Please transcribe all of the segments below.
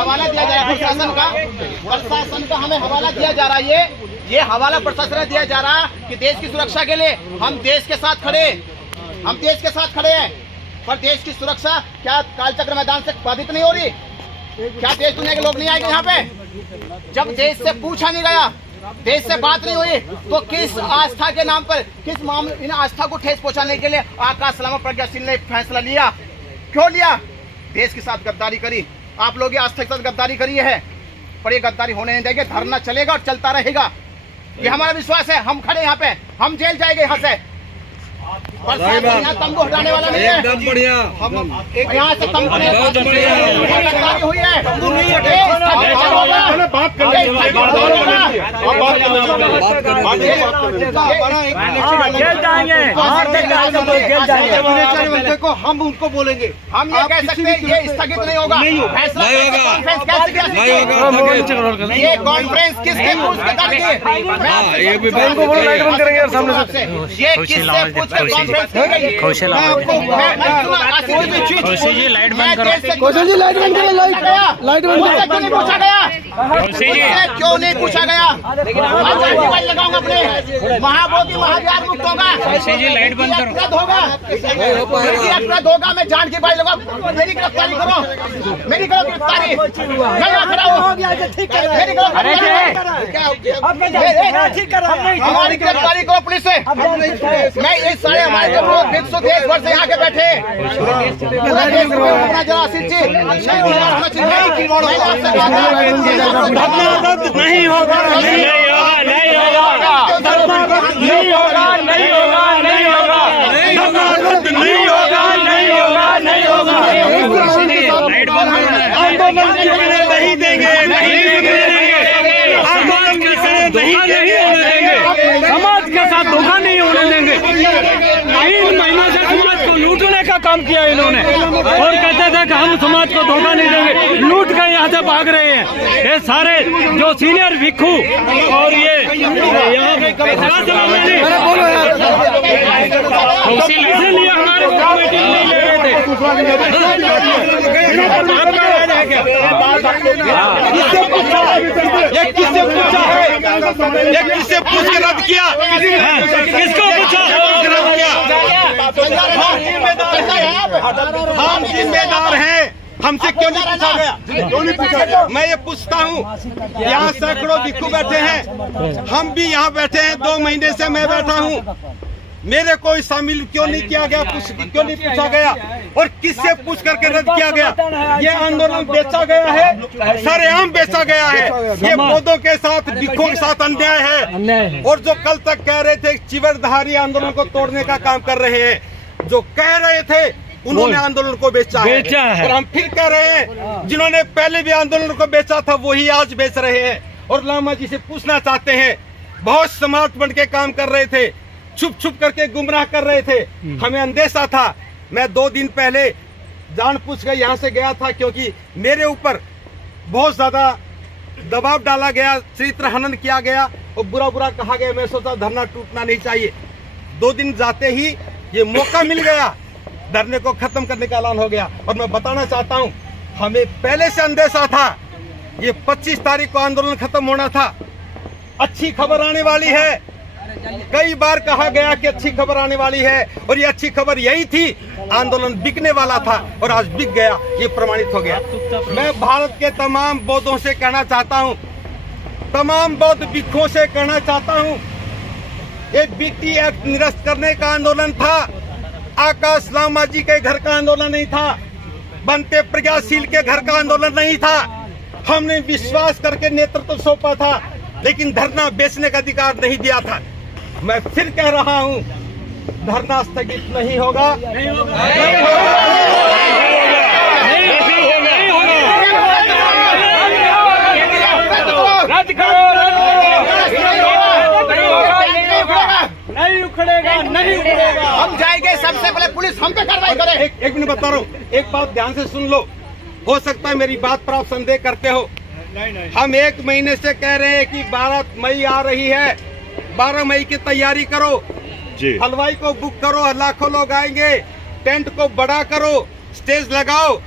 हवाला दिया जा रहा है प्रशासन का हमें हवाला दिया जा रहा है। ये हवाला प्रशासन दिया जा रहा है कि देश की सुरक्षा के लिए हम देश के साथ खड़े हैं। पर देश की सुरक्षा क्या कालचक्र मैदान से बाधित नहीं हो रही? क्या देश दुनिया के लोग नहीं आएंगे यहाँ पे? जब देश से पूछा नहीं गया, देश से बात नहीं हुई, तो किस आस्था के नाम पर, किस मामले, इन आस्था को ठेस पहुंचाने के लिए आकाश सलामत प्रज्ञा सिंह ने फैसला लिया? क्यों लिया? देश के साथ गद्दारी करी, आप लोग आस्था के साथ गद्दारी करी है, पर ये गद्दारी होने नहीं देंगे। धरना चलेगा और चलता रहेगा, ये हमारा विश्वास है। हम खड़े यहाँ पे, हम जेल जाएंगे यहाँ से। यहाँ तंबू हटाने वाला नहीं है, एकदम बढ़िया। हम यहाँ से तंबू हुई है, देखो हम उनको बोलेंगे, हम ये कह सकते हैं ये स्थगित नहीं होगा, फैसला ये कॉन्फ्रेंस किसके पूछ के कर दी? ये किससे पूछ के कॉन्फ्रेंस की गई? कौशल जी लाइट बंद करो। कौशल जी लाइट बंद करो, लाइट बंद करो। क्यों नहीं पूछा गया? क्यों नहीं पूछा गया? लगाऊंगा अपने महाबोधि महाविहार मुक्त होगा, लाइट बंद करो होगा, होगा। मैं जान की बात लगा, मेरी गिरफ्तारी करो, मेरी करो गिरफ्तारी, हमारी गिरफ्तारी करो पुलिस से। मैं ये सारे हमारे जो लोग देश भर से यहाँ के बैठे नहीं होगा, नहीं होगा, नहीं होगा, नहीं होगा, नहीं होगा, नहीं होगा, नहीं होगा, नहीं होगा, नहीं होगा। आंदोलन नहीं देंगे, नहीं देंगे, आंदोलन नहीं देंगे, समाज के साथ धोखा नहीं होने देंगे। 3 महीनों से समाज को लूटने का काम किया इन्होंने, और कहते थे कि हम समाज को धोखा नहीं देंगे, लूट के यहाँ से भाग रहे हैं ये सारे जो सीनियर भिक्खू। और ये इसीलिए हमारे मीटिंग नहीं ले रहे थे। ये किससे पूछा है? ये किससे पूछ के रद्द किया? किसको पूछा? हम जिम्मेदार हैं, हमसे क्यों नहीं पूछा गया? क्यों नहीं पूछा गया? मैं ये पूछता हूँ, यहाँ सैकड़ों भिक्खु बैठे हैं, हम भी यहाँ बैठे हैं, 2 महीने से मैं बैठा हूँ, मेरे को शामिल क्यों नहीं किया गया? क्यों नहीं पूछा गया? और किससे पूछ करके रद्द किया गया? ये आंदोलन बेचा गया है, सरेआम बेचा गया है। ये पौधों के साथ, भिक्खुओं के साथ अन्याय है। और जो कल तक कह रहे थे चिवरधारी आंदोलन को तोड़ने का काम कर रहे हैं, जो कह रहे थे उन्होंने आंदोलन को बेचा है। और हम फिर कह रहे हैं, जिन्होंने पहले भी आंदोलन को बेचा था वही आज बेच रहे हैं। और लामा जी से पूछना चाहते हैं, बहुत स्मार्ट बन के काम कर रहे थे, छुप छुप करके गुमराह कर रहे थे, हमें अंदेशा था। मैं 2 दिन पहले जानबूझ कर यहाँ से गया था, क्योंकि मेरे ऊपर बहुत ज्यादा दबाव डाला गया, चरित्र हनन किया गया और बुरा बुरा कहा गया। मैं सोचा धरना टूटना नहीं चाहिए। 2 दिन जाते ही ये मौका मिल गया, धरने को खत्म करने का ऐलान हो गया। और मैं बताना चाहता हूँ, हमें पहले से अंदेशा था, ये 25 तारीख को आंदोलन खत्म होना था। अच्छी खबर आने वाली है, कई बार कहा गया कि अच्छी खबर आने वाली है, और ये अच्छी खबर यही थी, आंदोलन बिकने वाला था और आज बिक गया, ये प्रमाणित हो गया। मैं भारत के तमाम बौद्धों से कहना चाहता हूँ, तमाम बौद्ध भिक्खुओं से कहना चाहता हूँ, ये बीटी एक्ट निरस्त करने का आंदोलन था, आकाश लामा जी के घर का आंदोलन नहीं था, बनते प्रज्ञाशील के घर का आंदोलन नहीं था। हमने विश्वास करके नेतृत्व सौंपा था, लेकिन धरना बेचने का अधिकार नहीं दिया था। मैं फिर कह रहा हूं, धरना स्थगित नहीं होगा, नहीं होगा, नहीं उखड़ेगा, नहीं उखड़ेगा। हम जाएंगे, सबसे पहले पुलिस हम पे कार्रवाई करे। एक मिनट बता रहा हूँ, एक बात ध्यान से सुन लो, हो सकता है मेरी बात पर आप संदेह करते हो। हम 1 महीने से कह रहे हैं कि 12 मई आ रही है, 12 मई की तैयारी करो जी, हलवाई को बुक करो, लाखों लोग आएंगे, टेंट को बड़ा करो, स्टेज लगाओ,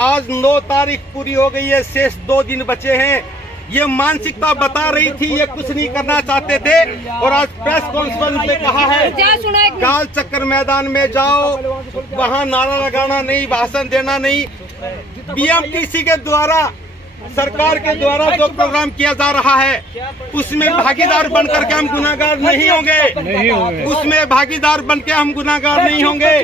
आज 9 तारीख पूरी हो गई है, शेष 2 दिन बचे हैं। ये मानसिकता बता रही थी ये कुछ नहीं करना चाहते थे, और आज प्रेस कॉन्फ्रेंस में कहा है काल चक्कर मैदान में जाओ, वहाँ नारा लगाना नहीं, भाषण देना नहीं। बीएमटीसी के द्वारा, सरकार के द्वारा जो प्रोग्राम किया जा रहा है उसमें भागीदार बनकर के हम गुनाहगार नहीं होंगे, उसमें भागीदार बन के हम गुनाहगार नहीं होंगे।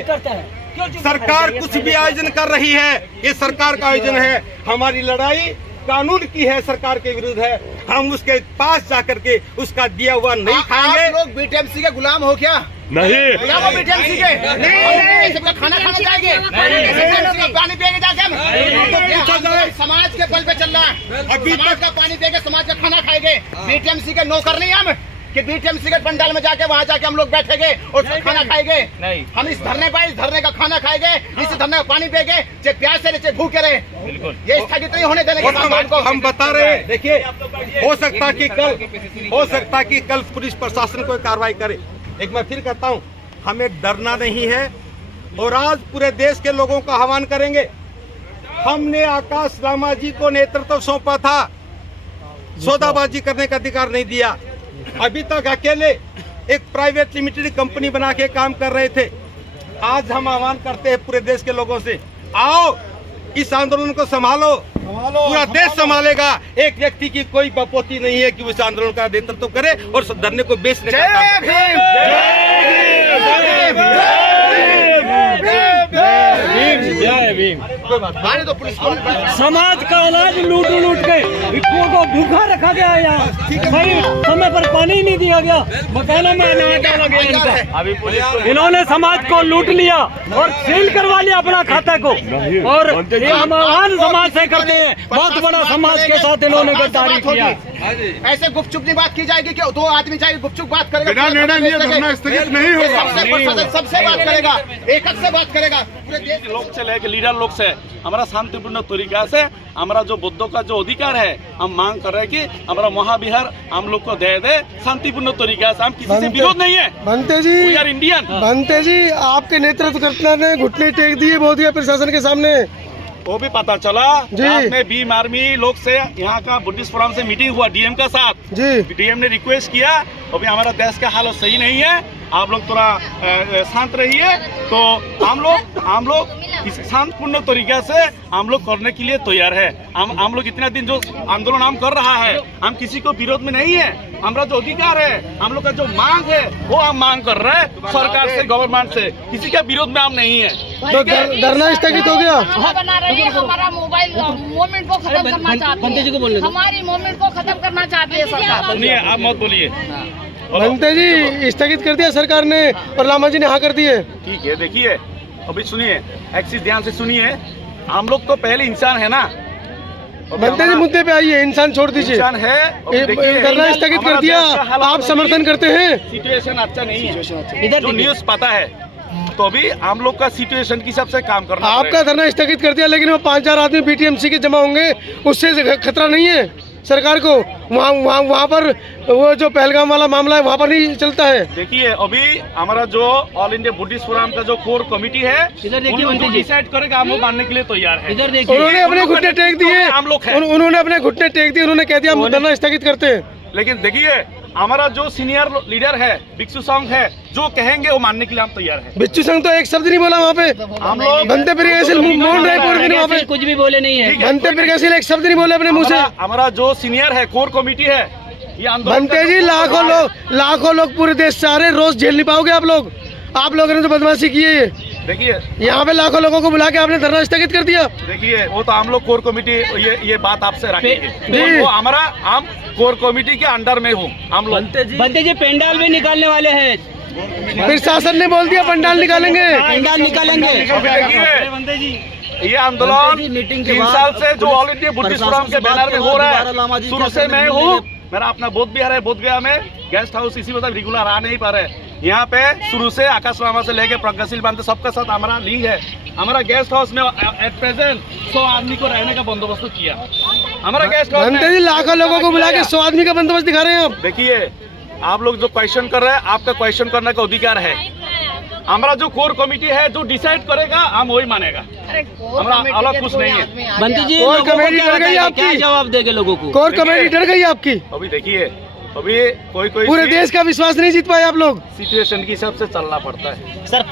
सरकार कुछ भी आयोजन कर रही है, ये सरकार का आयोजन है। हमारी लड़ाई कानून की है, सरकार के विरुद्ध है। हम उसके पास जाकर के उसका दिया हुआ नहीं खाएंगे। आप लोग बीटीएमसी के गुलाम हो क्या? नहीं, गुलाम हो बीटीएमसी के? नहीं। सबका खाना खाने जाएंगे, पानी पिएंगे जाके हम? समाज के बल पे चल रहा है। अभी समाज का पानी पिएंगे, समाज का खाना खाएंगे। बीटीएमसी के नौकर नहीं हम कि बीटीएमसी के पंडाल में जाके वहाँ जाके हम लोग बैठेंगे और खाना खाएंगे। नहीं, हम इस धरने पर, इस धरने का खाना खाएंगे, इस धरने का पानी पिएंगे, चाहे प्यास से चाहे भूखे रहे। ये स्थगित नहीं होने देने को हम बता रहे हैं। देखिए, हो सकता कि कल पुलिस प्रशासन कोई कार्रवाई करे। एक मैं फिर कहता हूँ, हमें डरना नहीं है, और आज पूरे देश के लोगों का आह्वान करेंगे। हमने आकाश रामा जी को नेतृत्व सौंपा था, सौदाबाजी करने का अधिकार नहीं दिया। अभी तक अकेले एक प्राइवेट लिमिटेड कंपनी बना के काम कर रहे थे। आज हम आह्वान करते हैं पूरे देश के लोगों से, आओ इस आंदोलन को संभालो, पूरा देश संभालेगा। एक व्यक्ति की कोई बपोती नहीं है कि उस आंदोलन का नेतृत्व करे और धरने को बेचने का काम तो पुलिस समाज का अनाज लूट के इनको को भूखा रखा गया है। यहाँ सही समय पर पानी नहीं दिया गया, मकानों में अनाज डाला गया इनका। इन्होंने समाज को लूट लिया और सील करवा लिया अपना खाता को, और ये हम आह्वान समाज से करते हैं। बहुत बड़ा समाज के साथ इन्होंने गद्दारी किया। ऐसे गुपचुप नहीं बात की जाएगी कि 2 आदमी चाहिए गुपचुप बात करेगा, स्थगित नहीं होगा। सबसे बात करेगा, एक से बात करेगा। पूरे देश लोग से लेकर लीडर लोग से हमारा शांतिपूर्ण तरीका से हमारा जो बुद्धों का जो अधिकार है, हम मांग कर रहे हैं कि हमारा महाविहार हम लोग को दे दे शांतिपूर्ण तरीका से। हम किसी से विरोध नहीं है। बनते जी, वी आर इंडियन। बनते जी, आपके नेतृत्वकर्ता ने घुटने टेक दिए बहुत ही प्रशासन के सामने। वो भी पता चला जी। रात में बीम आर्मी लोग से यहाँ का बुद्धिस्ट फोरम से मीटिंग हुआ डीएम का साथ जी। डीएम ने रिक्वेस्ट किया, अभी हमारा देश का हालत सही नहीं है, आप लोग थोड़ा शांत रहिए। तो हम लोग इस शांतिपूर्ण तरीके से हम लोग करने के लिए तैयार है। हम लोग इतना दिन जो आंदोलन हम कर रहा है, हम किसी को विरोध में नहीं है। हमारा जो अधिकार है, हम लोग का जो मांग है, वो हम मांग कर रहे हैं सरकार से, गवर्नमेंट से। किसी के विरोध में हम नहीं है। तो धरना स्थगित हो गया। बना रही है, हमारा मोबाइल मूवमेंट को खत्म करना चाहते हैं, हमारी मूवमेंट को खत्म करना चाहते हैं सरकार। सुनिए, आप मत बोलिए। बनते जी, स्थगित कर दिया सरकार ने और लामा जी ने हाँ कर दिए। ठीक है, देखिए अभी सुनिए, एक चीज ध्यान से सुनिए। हम लोग तो पहले इंसान है ना। बनते जी, मुद्दे पे आइए, इंसान छोड़ दीजिए। इंसान है। धरना स्थगित कर दिया, आप समर्थन करते हैं? सिचुएशन अच्छा नहीं है, जो न्यूज पता है, तो अभी हम लोग का सिचुएशन की सबसे काम करना। आपका धरना स्थगित कर दिया, लेकिन वो 5-4 आदमी बीटीएमसी के जमा होंगे, उससे खतरा नहीं है सरकार को? वहाँ पर वो जो पहलगाम वाला मामला है, वहाँ पर नहीं चलता है। देखिए, अभी हमारा जो ऑल इंडिया बुद्धिस्ट फोरम का जो कोर कमेटी है, उनको डिसाइड करेगा, हम लोग मानने के लिए तैयार है। उन्होंने अपने घुटने टेक दिए, हम लोग उन्होंने अपने घुटने टेक दिए, उन्होंने कह दिया हम धरना स्थगित करते हैं। लेकिन देखिए, हमारा जो सीनियर लीडर है बिक्सु संघ है, जो कहेंगे वो मानने के लिए हम तैयार है। बिच्छू संघ तो एक शब्द नहीं बोला वहाँ पे। हम लोग बनते फिर कैसे मोहन राय पूरे दिन वहाँ पे कुछ भी बोले नहीं है। बनते फिर कैसे एक शब्द नहीं बोले अपने मुँह से। हमारा जो सीनियर है, कोर कमेटी है, ये आंदोलन बनते जी, लाखों लोग पूरे देश से आ रहे, रोज झेल नहीं पाओगे आप लोगों ने तो बदमाशी की है। देखिए, यहाँ पे लाखों लोगों को बुला के आपने धरना स्थगित कर दिया। देखिए, वो तो हम लोग कोर कमेटी ये बात आपसे रखेंगे। जी। वो हमारा, हम कोर कमेटी के अंडर में हूँ हम लोग। बनते जी, पेंडाल भी निकालने वाले हैं। फिर शासन ने बोल दिया पंडाल निकालेंगे। पेंडाल निकालेंगे। ये आंदोलन 3 साल से जो ऑल इंडिया बुद्धिस्ट फोरम के बैनर में हो रहा है, शुरू से मैं हूँ। मेरा अपना बोध बिहार है, बोध गया में गेस्ट हाउस इसी मतलब रेगुलर आ नहीं पा रहे। यहाँ पे शुरू से आकाश रामा से लेके प्रज्ञाशील बांध सबके साथ हमारा लिंक है। हमारा गेस्ट हाउस में एट प्रेजेंट 100 आदमी को रहने का बंदोबस्त किया। हमारा गेस्ट हाउस बनते जी, लाखों लोगों को बुला के 100 आदमी का बंदोबस्त दिखा रहे हैं आप। देखिए, आप लोग जो क्वेश्चन कर रहे हैं, आपका क्वेश्चन करने का अधिकार है। हमारा जो कोर कमेटी है जो डिसाइड करेगा हम वही मानेगा। अरे कोर हमारा कमेटी अलग के कुछ थ्रू नहीं है। आदमी आ बंटी गया। जी कोर लोगों को कमेटी क्या डर गई बताएं? आपकी? क्या जवाब देंगे लोगों को? कोर कमेटी डर गई आपकी? अभी देखिए, अभी कोई पूरे देश का विश्वास नहीं जीत पाए आप लोग। सिचुएशन के हिसाब से चलना पड़ता है। सर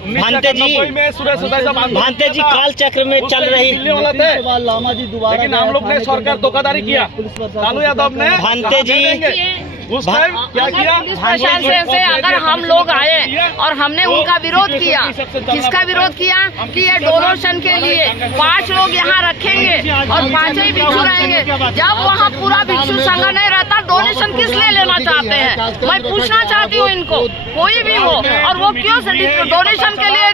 भांते जी, 1991 में सुरेश उदय साहब आंदोलन भांते जी किया था। काल चक्र में उस चल टाइम रही दिल्ली वाला थे, लेकिन हम लोग ने सरकार धोखाधड़ी किया। लालू यादव ने भांते जी, कहा देंगे। उस टाइम क्या अगर किया? पुलिस प्रशासन से अगर हम लोग आए और हमने उनका विरोध किया, किसका विरोध किया कि ये डोनेशन के लिए 5 लोग यहाँ रखेंगे और 5 ही भिक्षु रहेंगे। जब वहाँ पूरा भिक्षु संघ नहीं रहता, डोनेशन किस लिए लेना चाहते हैं? मैं पूछना चाहती हूँ इनको, कोई भी हो, और वो क्यों डोनेशन के लिए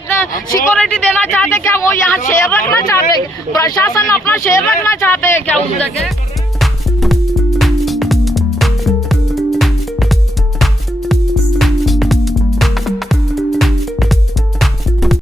सिक्योरिटी देना चाहते? क्या वो यहाँ शेर रखना चाहते? प्रशासन अपना शेर रखना चाहते हैं क्या उस जगह?